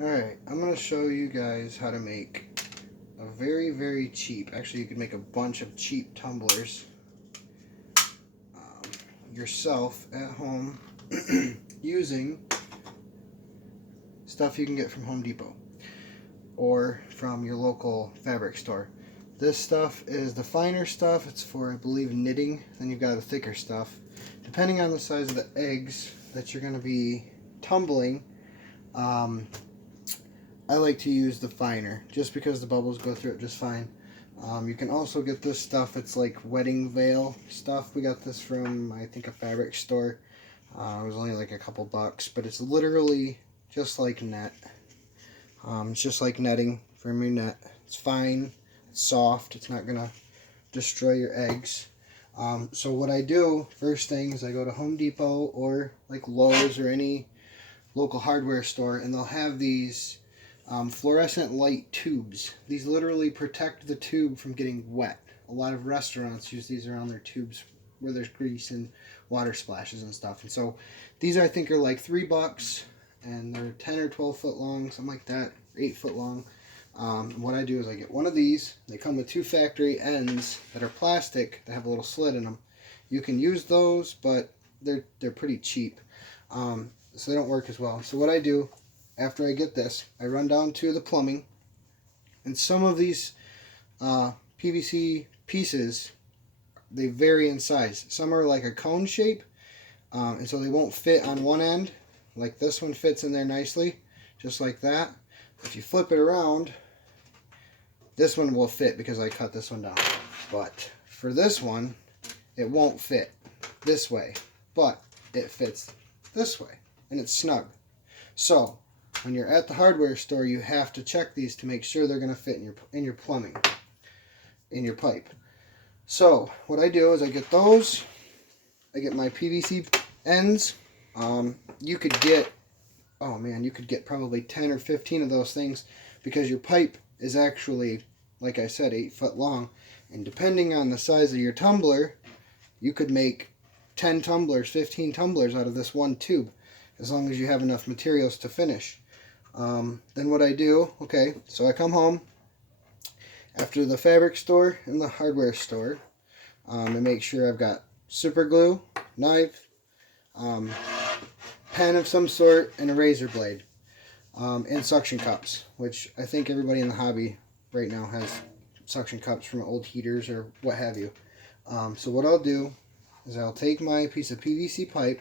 Alright, I'm going to show you guys how to make a very cheap, actually you could make a bunch of cheap tumblers yourself at home using stuff you can get from Home Depot or from your local fabric store. This stuff is the finer stuff. It's for, I believe, knitting. Then you've got the thicker stuff. Depending on the size of the eggs that you're going to be tumbling, I like to use the finer just because the bubbles go through it just fine. You can also get this stuff. It's like wedding veil stuff. We got this from, I think, a fabric store. It was only like a couple bucks, but it's literally just like net. It's just like netting from your net. It's fine. It's soft. It's not gonna destroy your eggs. So what I do first thing is I go to Home Depot or like Lowe's or any local hardware store, and they'll have these fluorescent light tubes. These literally protect the tube from getting wet. A lot of restaurants use these around their tubes where there's grease and water splashes and stuff. And so these I think are like $3, and they're 10 or 12 foot long, something like that, 8 foot long. What I do is I get one of these. They come with 2 factory ends that are plastic that have a little slit in them. You can use those, but they're pretty cheap, so they don't work as well. So what I do after I get this, I run down to the plumbing, and some of these PVC pieces, they vary in size. Some are like a cone shape, and so they won't fit on one end. Like this one fits in there nicely, just like that. If you flip it around, this one will fit because I cut this one down. But for this one, it won't fit this way, but it fits this way, and it's snug. So when you're at the hardware store, you have to check these to make sure they're going to fit in your plumbing, in your pipe. So what I do is I get those. I get my PVC ends. You could get, oh man, you could get probably 10 or 15 of those things because your pipe is actually, like I said, 8 foot long. And depending on the size of your tumbler, you could make 10 tumblers, 15 tumblers out of this one tube, as long as you have enough materials to finish. Then what I do, okay, so I come home after the fabric store and the hardware store, and make sure I've got super glue, knife, pen of some sort, and a razor blade, and suction cups, which I think everybody in the hobby right now has suction cups from old heaters or what have you. So what I'll do is I'll take my piece of PVC pipe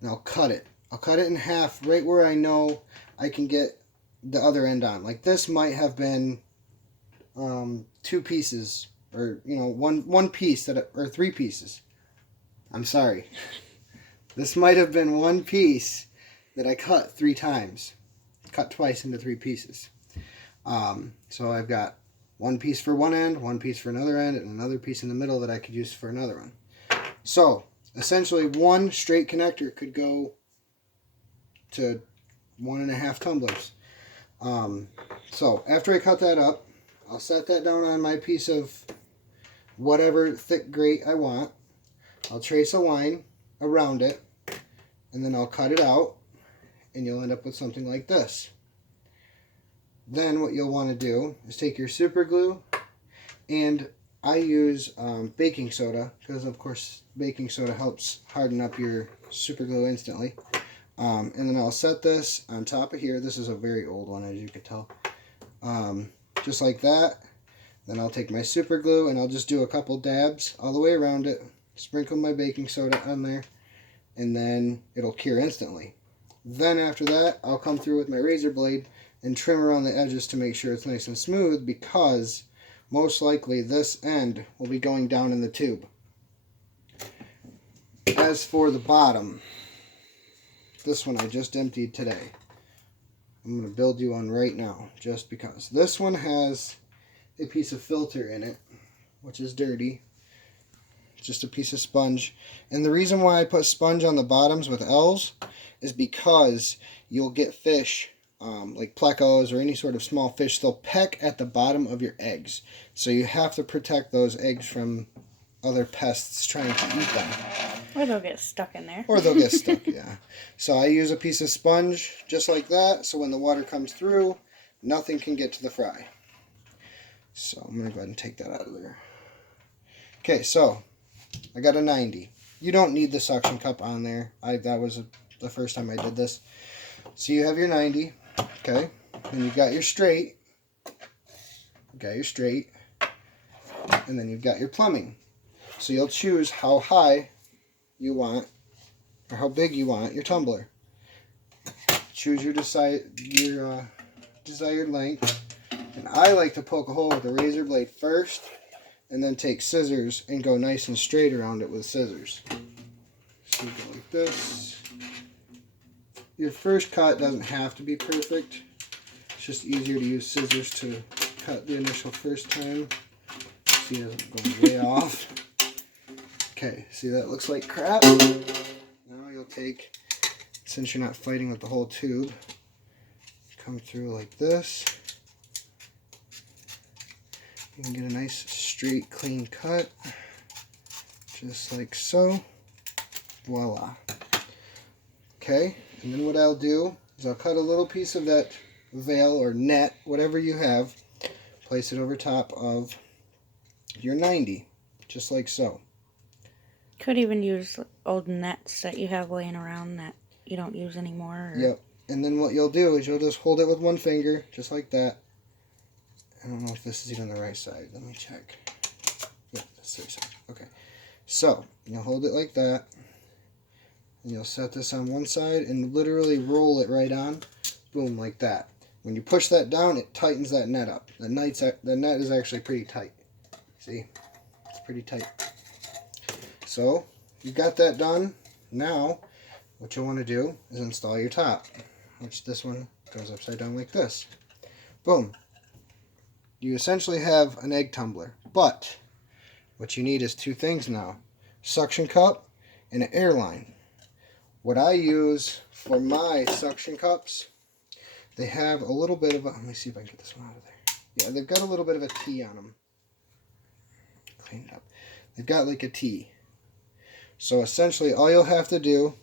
and I'll cut it. I'll cut it in half right where I know I can get the other end on. Like this might have been 2 pieces, or one piece that, or 3 pieces. I'm sorry. This might have been one piece that I cut 3 times. Cut twice into 3 pieces. So I've got one piece for one end, one piece for another end, and another piece in the middle that I could use for another one. So essentially one straight connector could go to 1.5 tumblers. So after I cut that up, I'll set that down on my piece of whatever thick grate I want. I'll trace a line around it, and then I'll cut it out, and you'll end up with something like this. Then what you'll want to do is take your super glue, and I use baking soda, because of course baking soda helps harden up your super glue instantly. And then I'll set this on top of here. This is a very old one, as you can tell. Just like that. Then I'll take my super glue and I'll just do a couple dabs all the way around it. Sprinkle my baking soda on there, and then it'll cure instantly. Then after that, I'll come through with my razor blade and trim around the edges to make sure it's nice and smooth, because most likely this end will be going down in the tube. As for the bottom, this one I just emptied today. I'm going to build you one right now, just because. This one has a piece of filter in it, which is dirty. It's just a piece of sponge. And the reason why I put sponge on the bottoms with L's is because you'll get fish, like plecos or any sort of small fish, they'll peck at the bottom of your eggs. So you have to protect those eggs from other pests trying to eat them. Or they'll get stuck in there. Or they'll get stuck, yeah. So I use a piece of sponge just like that, so when the water comes through, nothing can get to the fry. So I'm going to go ahead and take that out of there. Okay, so I got a 90. You don't need the suction cup on there. That was the first time I did this. So you have your 90, okay? Then you've got your straight. You've got your straight. And then you've got your plumbing. So you'll choose how high you want, or how big you want your tumbler. Choose your desired length. And I like to poke a hole with a razor blade first, and then take scissors and go nice and straight around it with scissors. So you go like this. Your first cut doesn't have to be perfect. It's just easier to use scissors to cut the initial first time. See, it doesn't go way off. Okay, see that looks like crap? Now you'll take, since you're not fighting with the whole tube, come through like this. You can get a nice straight clean cut, just like so. Voila. Okay, and then what I'll do is I'll cut a little piece of that veil or net, whatever you have, place it over top of your 90, just like so. Could even use old nets that you have laying around that you don't use anymore. Or... Yep, and then what you'll do is you'll just hold it with one finger, just like that. I don't know if this is even the right side. Let me check. Yeah, that's the right side. Okay. So, you'll hold it like that. And you'll set this on one side and literally roll it right on. Boom, like that. When you push that down, it tightens that net up. The net is actually pretty tight. See? It's pretty tight. So, you've got that done. Now, what you'll want to do is install your top. Which this one goes upside down like this. Boom. You essentially have an egg tumbler, but what you need is two things now: suction cup and an airline. What I use for my suction cups, they have a little bit of a, let me see if I can get this one out of there. Yeah, they've got a little bit of a T on them. Clean it up. They've got like a T. So essentially all you'll have to do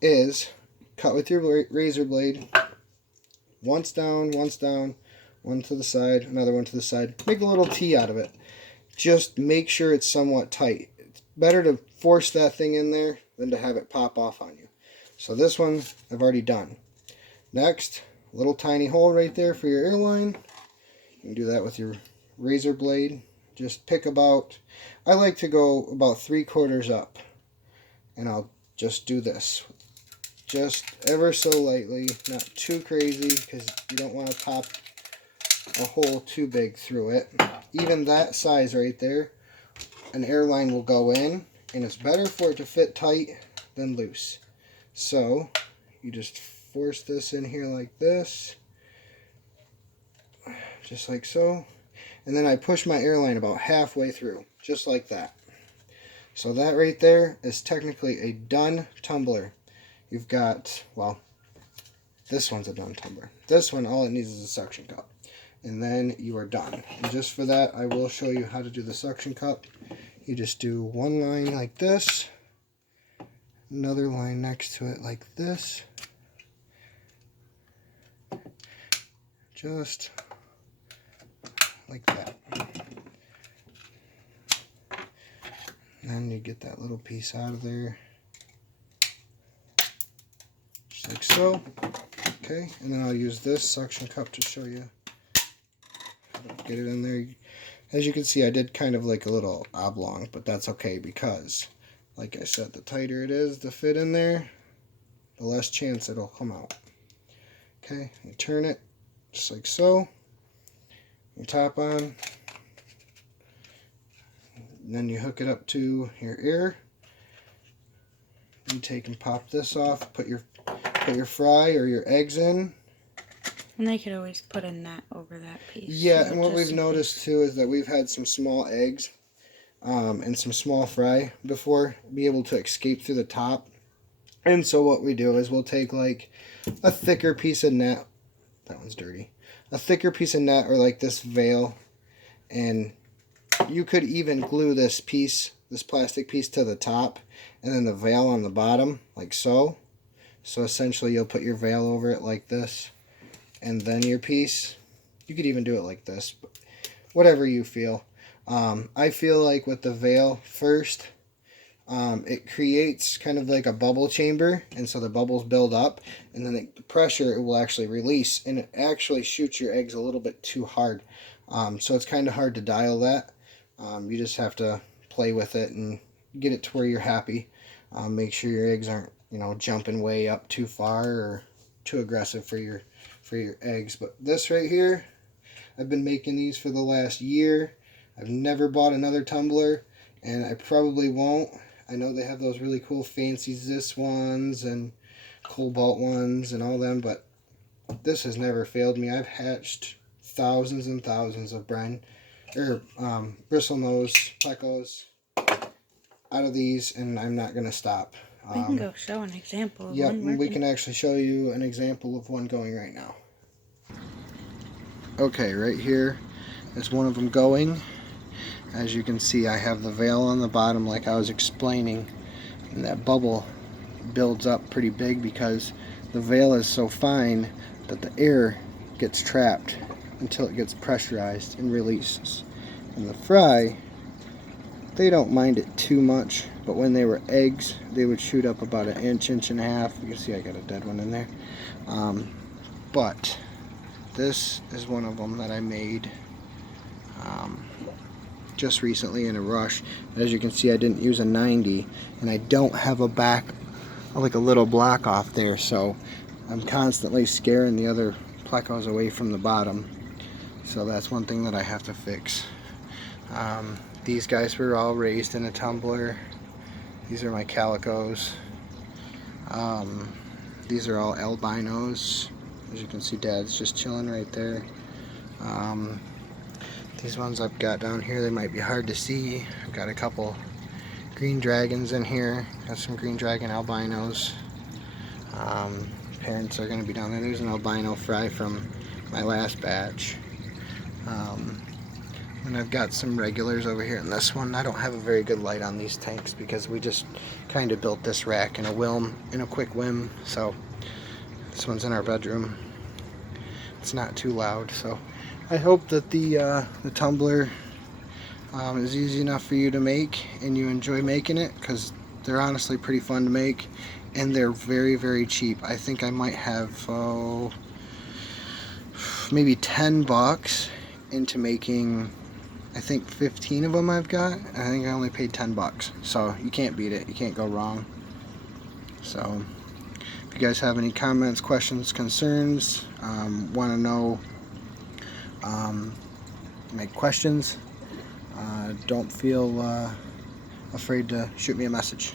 is cut with your razor blade, once down, one to the side, another one to the side. Make a little T out of it. Just make sure it's somewhat tight. It's better to force that thing in there than to have it pop off on you. So this one I've already done. Next, a little tiny hole right there for your airline. You can do that with your razor blade. Just pick about, I like to go about 3/4 up. And I'll just do this. Just ever so lightly, not too crazy, because you don't want to pop a hole too big through it. Even that size right there, an airline will go in, and it's better for it to fit tight than loose. So you just force this in here like this, just like so, and then I push my airline about halfway through, just like that. So that right there is technically a done tumbler. You've got, well, this one's a done tumbler. This one, all it needs is a suction cup. And then you are done. And just for that, I will show you how to do the suction cup. You just do one line like this, another line next to it like this, just like that. And then you get that little piece out of there, just like so. Okay, and then I'll use this suction cup to show you. Get it in there. As you can see, I did kind of like a little oblong, but that's okay because, like I said, the tighter it is to fit in there, the less chance it'll come out. Okay, you turn it just like so. You top on, and then you hook it up to your ear. You take and pop this off. Put your fry or your eggs in. And they could always put a net over that piece. Yeah, and what we've noticed too is that we've had some small eggs and some small fry before be able to escape through the top. And so what we do is we'll take like a thicker piece of net. That one's dirty. A thicker piece of net or like this veil, and you could even glue this piece, this plastic piece, to the top, and then the veil on the bottom, like so. So essentially you'll put your veil over it like this, and then your piece. You could even do it like this, but whatever you feel. I feel like with the veil first, it creates kind of like a bubble chamber, and so the bubbles build up, and then the pressure, it will actually release, and it actually shoots your eggs a little bit too hard. So it's kind of hard to dial that. You just have to play with it and get it to where you're happy. Make sure your eggs aren't, you know, jumping way up too far or too aggressive for your eggs. But this right here, I've been making these for the last year. I've never bought another tumbler, and I probably won't. I know they have those really cool fancy Zis ones and Cobalt ones and all them, but this has never failed me. I've hatched thousands and thousands of bristlenose plecos out of these, and I'm not going to stop. We can go show an example of yep, one working. We can actually show you an example of one going right now. Okay, right here is one of them going. As you can see, I have the veil on the bottom like I was explaining, and that bubble builds up pretty big because the veil is so fine that the air gets trapped until it gets pressurized and releases. And the fry, they don't mind it too much, but when they were eggs, they would shoot up about an inch, inch and a half. You can see I got a dead one in there. But this is one of them that I made just recently in a rush. As you can see, I didn't use a 90, and I don't have a back, like a little block off there, so I'm constantly scaring the other plecos away from the bottom. So that's one thing that I have to fix. These guys were all raised in a tumbler. These are my calicos. These are all albinos. As you can see, Dad's just chilling right there. These ones I've got down here, they might be hard to see. I've got a couple green dragons in here. Got some green dragon albinos. Parents are going to be down there. There's an albino fry from my last batch. And I've got some regulars over here in this one. I don't have a very good light on these tanks because we just kind of built this rack in a quick whim. So this one's in our bedroom. It's not too loud, so I hope that the tumbler is easy enough for you to make and you enjoy making it, because they're honestly pretty fun to make, and they're very, very cheap. I think I might have maybe $10 into making, I think 15 of them I've got. I think I only paid $10, so you can't beat it. You can't go wrong. So if you guys have any comments, questions, concerns, want to know, make questions, don't feel afraid to shoot me a message.